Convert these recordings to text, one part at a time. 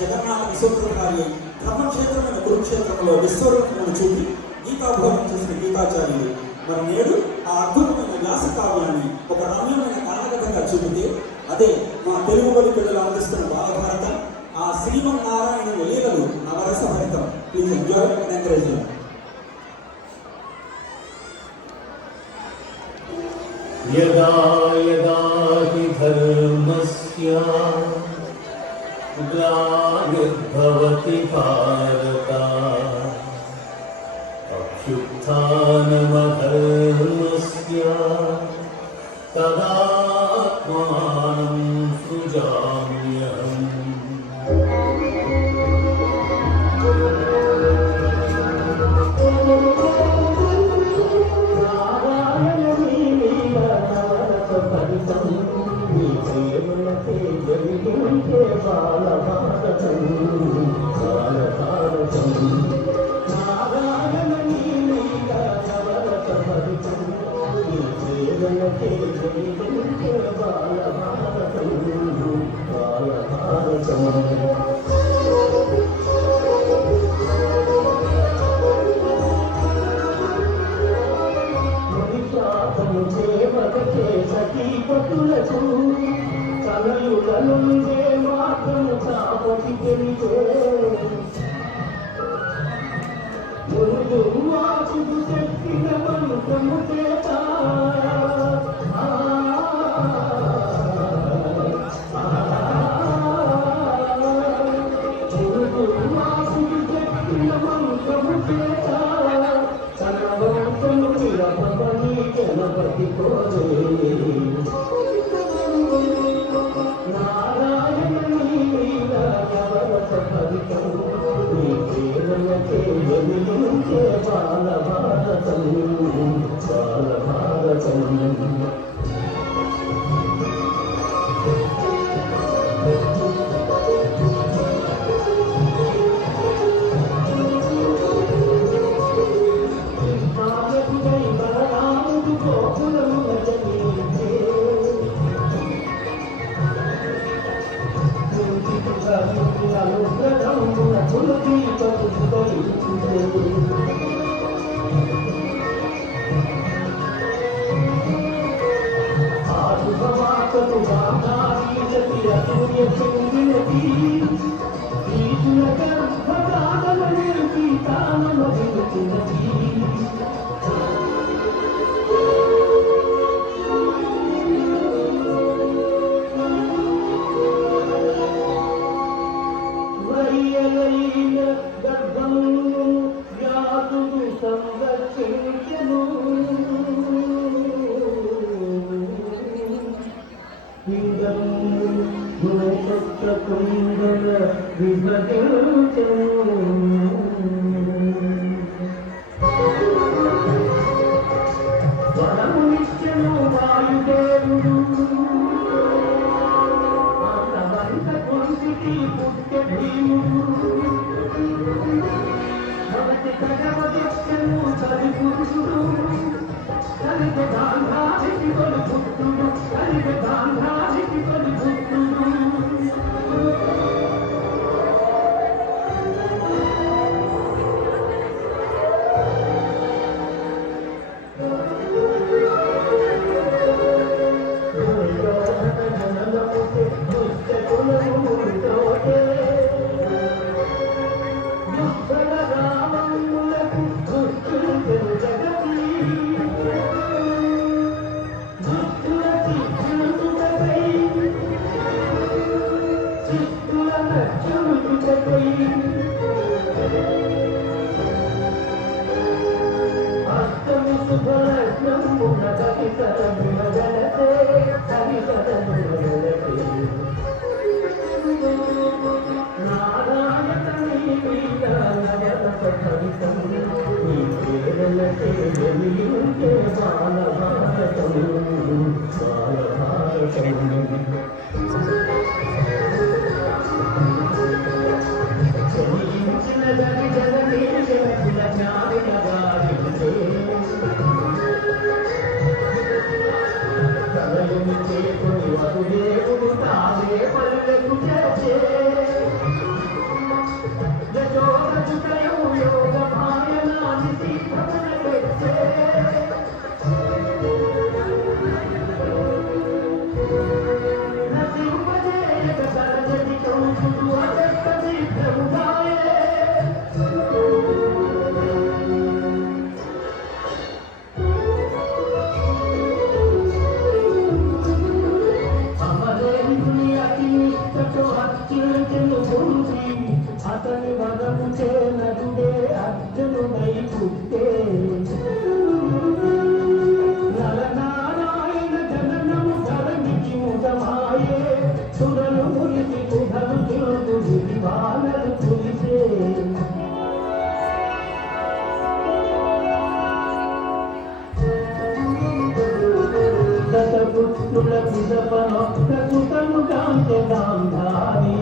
జగన్నాథ సూత్రధారి ధర్మక్షేత్రమైన కురుక్షేత్రంలో విశ్వరూపమును చూపి గీతాభోగం చేసిన గీతాచార్యులు మరి నేడు ఆ అద్భుతమైన వ్యాస కావ్యాన్ని ఒక రమ్యమైన కాలగతంగా చూపితే అదే మా తెలుగు బడి పిల్లలు అందిస్తున్న బాలభారతం. ఆ శ్రీమన్నారాయణ లీలలు నవరస భరితం. Please enjoy and encourage. యదా యదా హి ధర్మస్య గ్లానిర్భవతి భారత అభ్యుత్థానమధర్మస్య తదాత్మానం సృజామ్యహం. అతని వరము చేనదుడే అర్జునుడై పుట్టే నరనారాయణ జననము ధరణికి ముదమాయే సురలు మురికి కుధలు తిరుగు బాలలు తులిసే దశపుత్రుల పిదపనొక్క సుతను కాంతే గాంధారి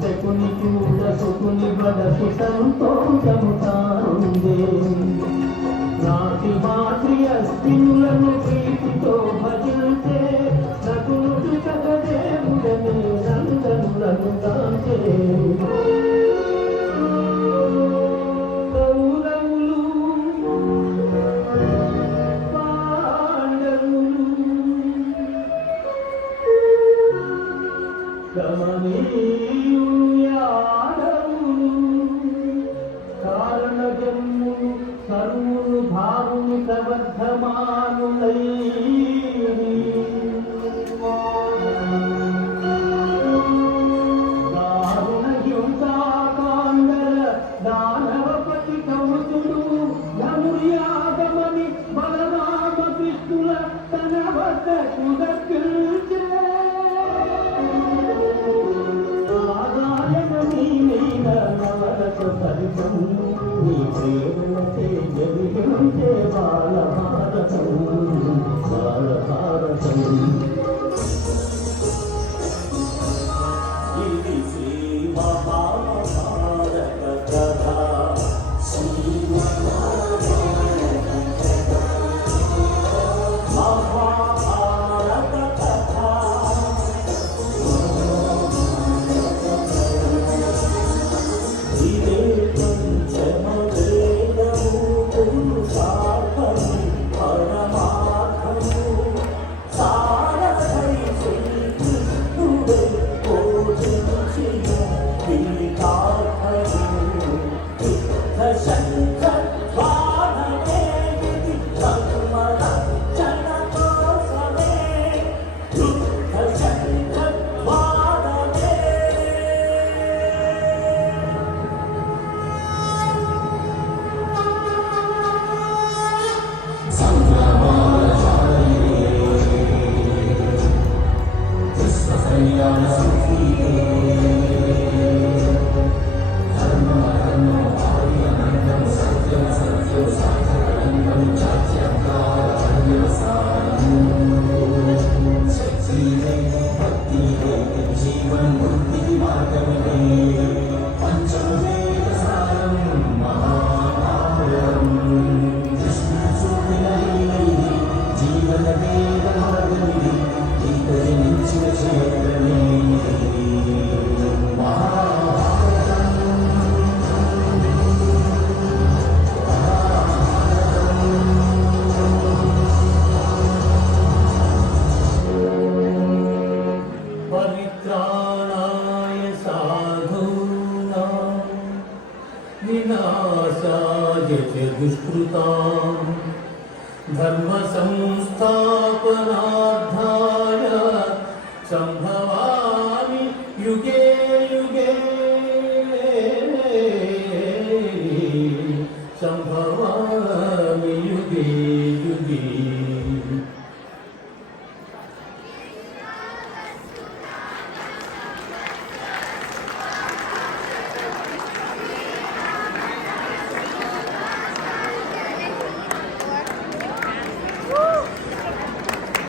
శకుని చూడ సుకుని బడసు సంతోషము తానుందే నాటి మాతృ అస్థినులను ప్రీతితో భజించే నకులుడు సగదేవుడనే నందనులను కాంచే కారణజన్ములు సర్వులు భావుని ప్రవర్ధమానులై దారుణ హింసాకాండల దానవపతి కౌతుడు ధనుర్యాగమని బలరామ కృష్ణుల తన వద్ద కుదర్చే ఫలితం నీ ప్రేమకే జరిగించే బాలభారతం బాలభారతం ఇది శ్రీ మహాభారత కథ శ్రీ మహాభారత కథ ఇదే పంచమవేదము పురుషార్థము పరమార్థము సారథై శ్రీకృష్ణుడే బోధించిన గీతార్థము శంఖ ద్వారమేది ధర్మరక్షణ కోసమే శంఖ ద్వారమే परित्राणाय साधूनां विनाशाय च दुष्कृतां धर्मसंस्थापनार्थाय सम्भवामि युगे युगे सम्भवामि युगे